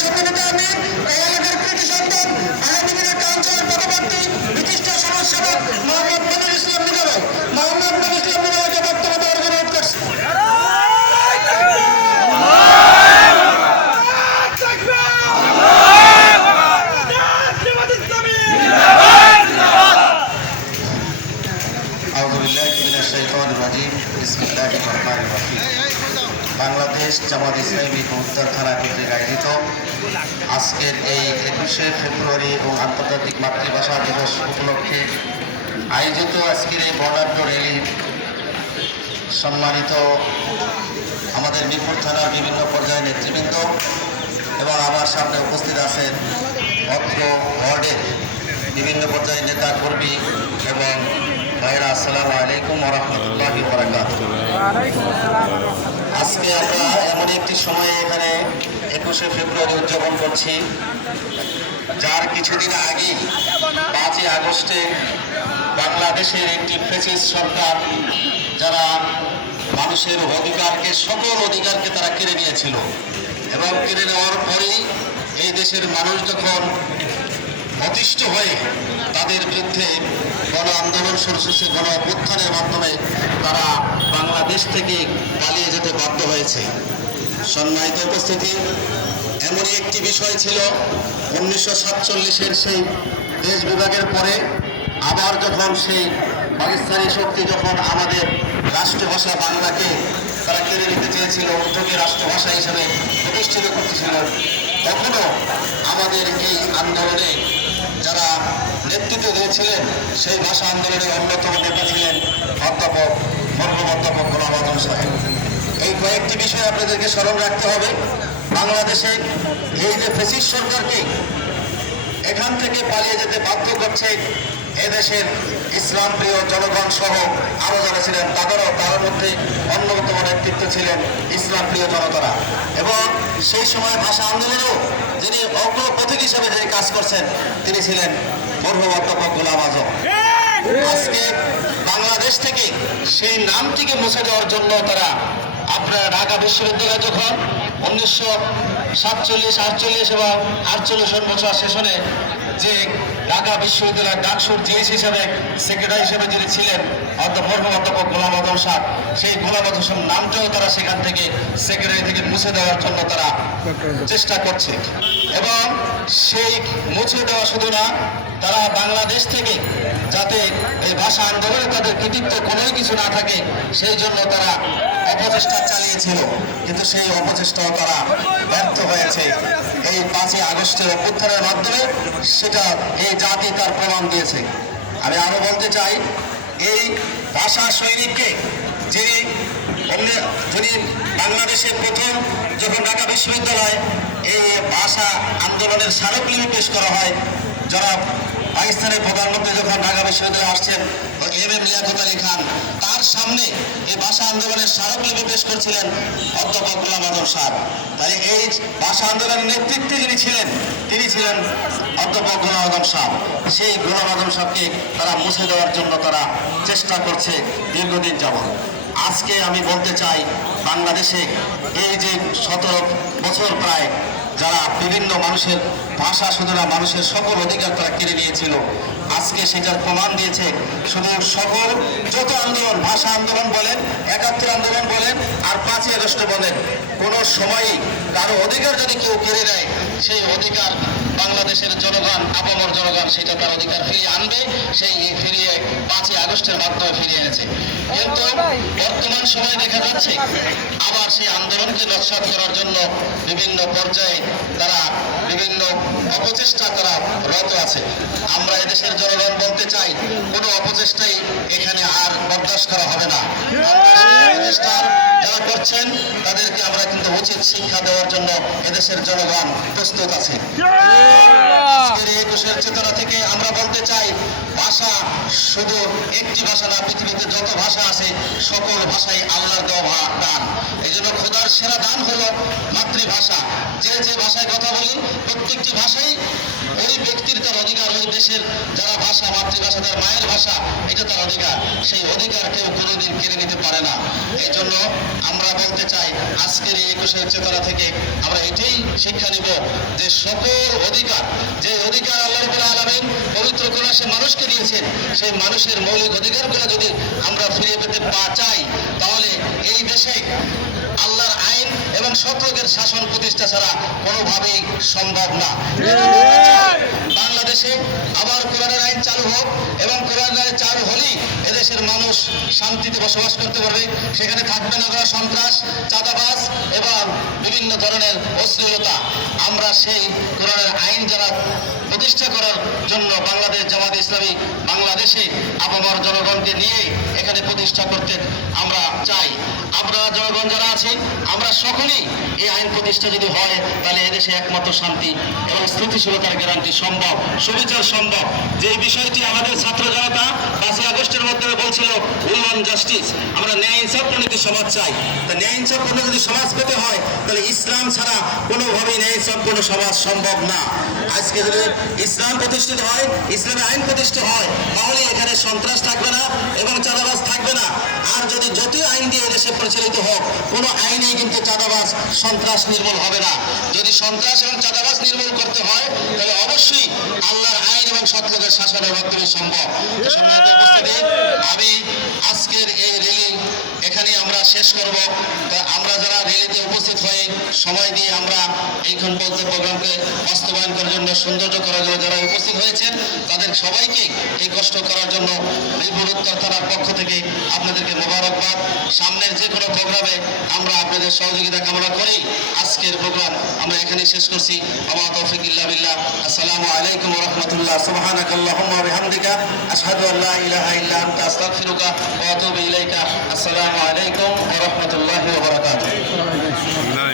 সম্মানিত আমির এই এলাকার কৃতি সন্তান আওয়ামী লীগের একটা অঞ্চলের পদপ্রার্থী বিশিষ্ট সমাজসেবক মোহাম্মদ মনির ইসলাম মুজাবাই মোহাম্মদ মনির ইসলাম মুজাবাইকে বক্তব্য দেওয়ার জন্য অনুরোধ করছি বাংলাদেশ জামাত ইসলামী মহত্তর থানা কর্তৃক আয়োজিত আজকের এই একুশে ফেব্রুয়ারি এবং আন্তর্জাতিক মাতৃভাষা দিবস উপলক্ষে আয়োজিত আজকের এই বর্ণাঢ্য র্যালি। সম্মানিত আমাদের মিরপুর থানার বিভিন্ন পর্যায়ের নেতৃবৃন্দ এবং আমার সামনে উপস্থিত আছেন অত্র ওয়ার্ডের বিভিন্ন পর্যায়ের নেতা কর্মী এবং ভাইরা আসসালামু আলাইকুম রহমতুল্লাহ আজকে আমরা এমন একটি সময়ে এখানে একুশে ফেব্রুয়ারি উদযাপন করছি, যার কিছুদিন আগে পাঁচই আগস্টে বাংলাদেশের একটি ফেসিস সরকার যারা মানুষের অধিকারকে, সকল অধিকারকে তারা কেড়ে নিয়েছিল। এবং কেড়ে নেওয়ার পরেই এই দেশের মানুষ যখন অতিষ্ঠ হয়ে তাদের বিরুদ্ধে গণ আন্দোলন শুরু গণ অভ্যুত্থানের মাধ্যমে তারা বাংলাদেশ থেকে পালিয়ে যেতে বাধ্য হয়েছে। সম্মানিত উপস্থিতি, এমনই একটি বিষয় ছিল উনিশশো সাতচল্লিশের সেই দেশ বিভাগের পরে আবার যখন সেই পাকিস্তানি শক্তি যখন আমাদের রাষ্ট্রভাষা বাংলাকে তারা কেড়ে নিতে চেয়েছিল, উদ্যোগে রাষ্ট্রভাষা হিসেবে প্রতিষ্ঠিত করতেছিল, তখনও আমাদের এই আন্দোলনে যারা নেতৃত্ব দিয়েছিলেন, সেই ভাষা আন্দোলনের অন্যতম নেতা ছিলেন অধ্যাপক মরহুম অধ্যাপক গোলাম সাহেব। এই কয়েকটি বিষয় আপনাদেরকে স্মরণ রাখতে হবে। বাংলাদেশে এই যে ফেসিস সরকারকে এখান থেকে পালিয়ে যেতে বাধ্য করছে এদেশের ইসলাম প্রিয় জনগণ সহ আরও যারা ছিলেন, তাদেরও তার মধ্যে অন্যতম নেতৃত্ব ছিলেন ইসলাম প্রিয় জনতারা। এবং সেই সময় ভাষা আন্দোলনেও যিনি অগ্রপথিক হিসেবে যিনি কাজ করছেন, তিনি ছিলেন মরহুম অধ্যাপক গোলাম আজম। আজকে বাংলাদেশ থেকে সেই নামটিকে মুছে দেওয়ার জন্য তারা আপনার ঢাকা বিশ্ববিদ্যালয় যখন উনিশশো সাতচল্লিশ, আটচল্লিশ এবং আটচল্লিশ বছর সেশনে যে ঢাকা বিশ্ববিদ্যালয়ের ডাকসুর জিএস হিসেবে, সেক্রেটারি হিসেবে যিনি ছিলেন, অধ্যাপক অধ্যাপক গোলাম আজম শাহ, সেই গোলাম শাহ নামটাও তারা সেখান থেকে সেক্রেটারি থেকে মুছে দেওয়ার জন্য তারা চেষ্টা করছে। এবং সেই মুছে দেওয়া শুধু না তারা বাংলাদেশ থেকে যাতে এই ভাষা আন্দোলনে তাদের কৃতিত্ব কোনো কিছু না থাকে, সেই জন্য তারা অপচেষ্টা চালিয়েছিল। কিন্তু সেই অপচেষ্টাও তারা ব্যর্থ হয়েছে। এই পাঁচই আগস্টের অভ্যুত্থানের মাধ্যমে সেটা এই জাতি তার প্রমাণ দিয়েছে। আমি আরও বলতে চাই, এই ভাষা সৈনিককে যিনি যিনি বাংলাদেশের প্রথম যখন ঢাকা বিশ্ববিদ্যালয় এই ভাষা আন্দোলনের স্মারকলিপি পেশ করা হয় যারা পাকিস্তানের প্রধানমন্ত্রী যখন ঢাকা বিশ্ববিদ্যালয়ে আসছেন এম এম লিয়াকত আলী খান তার সামনে এই ভাষা আন্দোলনের স্মারকলিপি পেশ করছিলেন অধ্যাপক গোলাম আজম সাহেব। তাই এই ভাষা আন্দোলনের নেতৃত্বে যিনি ছিলেন, তিনি ছিলেন অধ্যাপক গোলাম আজম সাহেব। সেই গোলাম আজম সাহেবকে তারা মুছে দেওয়ার জন্য তারা চেষ্টা করছে দীর্ঘদিন যাবত আজকে আমি বলতে চাই, বাংলাদেশে এই যে সতেরো বছর প্রায় যারা বিভিন্ন মানুষের ভাষা শুধু মানুষের সকল অধিকার তারা কেড়ে নিয়েছিল। আজকে সেটার প্রমাণ দিয়েছে শুধু সকল যত আন্দোলন, ভাষা আন্দোলন বলেন, একাত্তর আন্দোলন বলেন, আর পাঁচই আগস্ট বলেন, কোনো সময়ই কারও অধিকার যদি কেউ কেড়ে নেয়, সেই অধিকার বাংলাদেশের জনগণ, আপামর জনগণ, সেটা তার অধিকার ফিরিয়ে আনবে, সেই ফিরিয়ে পাঁচই আগস্টের মাধ্যমে ফিরিয়ে এনেছে। কিন্তু সময়ে দেখা যাচ্ছে। আবার সেই আন্দোলনকে নস্বাত করার জন্য বিভিন্ন পর্যায়ে তারা বিভিন্ন অপচেষ্টা করা রত আছে। আমরা এদেশের জনগণ বলতে চাই, কোনো অপচেষ্টাই এখানে আর বরদাস্ত করা হবে না। যারা করছেন, তাদেরকে আমরা কিন্তু উচিত শিক্ষা দেওয়ার জন্য এদেশের জনগণ প্রস্তুত আছে। একুশের চেতনা থেকে আমরা বলতে চাই শুধু একটি ভাষা না, পৃথিবীতে যত ভাষা আছে, সকল ভাষাই আল্লাহর দেওয়া দান। এই জন্য খোদার সেরা দান হলো মাতৃভাষা। যে যে ভাষায় কথা বলি, প্রত্যেকটি ভাষাই ওই ব্যক্তির তার অধিকার, ওই দেশের যারা ভাষা, মাতৃভাষা, তার মায়ের ভাষা, এটা তার অধিকার। সেই অধিকার কেউ কোনোদিন কেড়ে নিতে পারে না। এই জন্য আমরা বলতে চাই, আজকের এই একুশের চেতনা থেকে আমরা এটাই শিক্ষা নিব যে সকল অধিকার, যে অধিকার সে মানুষকে দিয়েছেন সেই মানুষের মৌলিক অধিকারগুলো যদি আমরা ফিরে পেতে চাই, তাহলে এই দেশে আল্লাহর আইন এবং সতর্কের শাসন প্রতিষ্ঠা ছাড়া কোনোভাবেই সম্ভব না। বাংলাদেশে আবার কোরআনের আইন চালু হোক এবং কোরআনের আইন চালু হলেই এদেশের মানুষ শান্তিতে বসবাস করতে পারবে। সেখানে থাকবে না কোনো সন্ত্রাস চাঁদাবাস এবং বিভিন্ন ধরনের অশ্লীলতা। আমরা সেই কোরআনের আইন যারা প্রতিষ্ঠা করার জন্য বাংলাদেশ জামাত ইসলামী বাংলাদেশে আবহাওয়ার জনগণকে নিয়ে এখানে প্রতিষ্ঠা করতে আমরা জনগণ যারা আছি, আমরা সকলেই এই আইন প্রতিষ্ঠা যদি হয়, তাহলে এদেশে একমাত্র শান্তি এবং স্থিতিশীলতার গ্যারান্টি সম্ভব, সুবিচার সম্ভব। যে বিষয়টি আমাদের ছাত্র জনতা পাঁচই আগস্টের মধ্যে বলছিল উলন জাস্টিস আমরা ন্যায় ইনসাফপূর্ণ একটি সমাজ চাই। তা ন্যায় ইনসাফপূর্ণ যদি সমাজ পেতে হয়, তাহলে ইসলাম ছাড়া কোনোভাবেই ন্যায় ইনসাফপূর্ণ সমাজ সম্ভব না। আজকে যদি ইসলাম প্রতিষ্ঠিত হয়, ইসলামের আইন প্রতিষ্ঠিত হয়, তাহলে এখানে সন্ত্রাস থাকবে না এবং চাঁদাবাজ দেশে পরিচালিত হোক, কোনো আইনেই কিন্তু চাঁদাবাজ সন্ত্রাস নির্মূল হবে না। যদি সন্ত্রাস এবং চাঁদাবাজ নির্মূল করতে হয় তাহলে অবশ্যই আল্লাহর আইন এবং সৎলোকের শাসনের মাধ্যমে সম্ভব। আমি আজকের এই রেলিং এখানে শেষ করব। আমরা যারা রেলিতে উপস্থিত হয়ে সময় দিয়ে আমরা এইখান পর্যন্ত প্রোগ্রামকে বাস্তবায়ন করার জন্য, সৌন্দর্য করার জন্য যারা উপস্থিত হয়েছেন, তাদের সবাইকে এই কষ্ট করার জন্য মিরপুর উত্তর থানার পক্ষ থেকে আপনাদেরকে মোবারকবাদ। সামনের যে কোনো প্রোগ্রামে আমরা আপনাদের সহযোগিতা কামনা করি। আজকের প্রোগ্রাম আমরা এখানে শেষ করছি। আমা তৌফিক বিল্লাহ। আসসালামু আলাইকুম রাহমাতুল্লাহ। সুবহানাকা আল্লাহুম্মা বিহামদিকা। আশহাদু আল্লা ইলাহা ইল্লা আনতা। আস্তাগফিরুকা ওয়া আতুবু ইলাইকা। আসসালামু আলাইকুম। ওয়া রাহমাতুল্লাহি ওয়া বারাকাতুহু।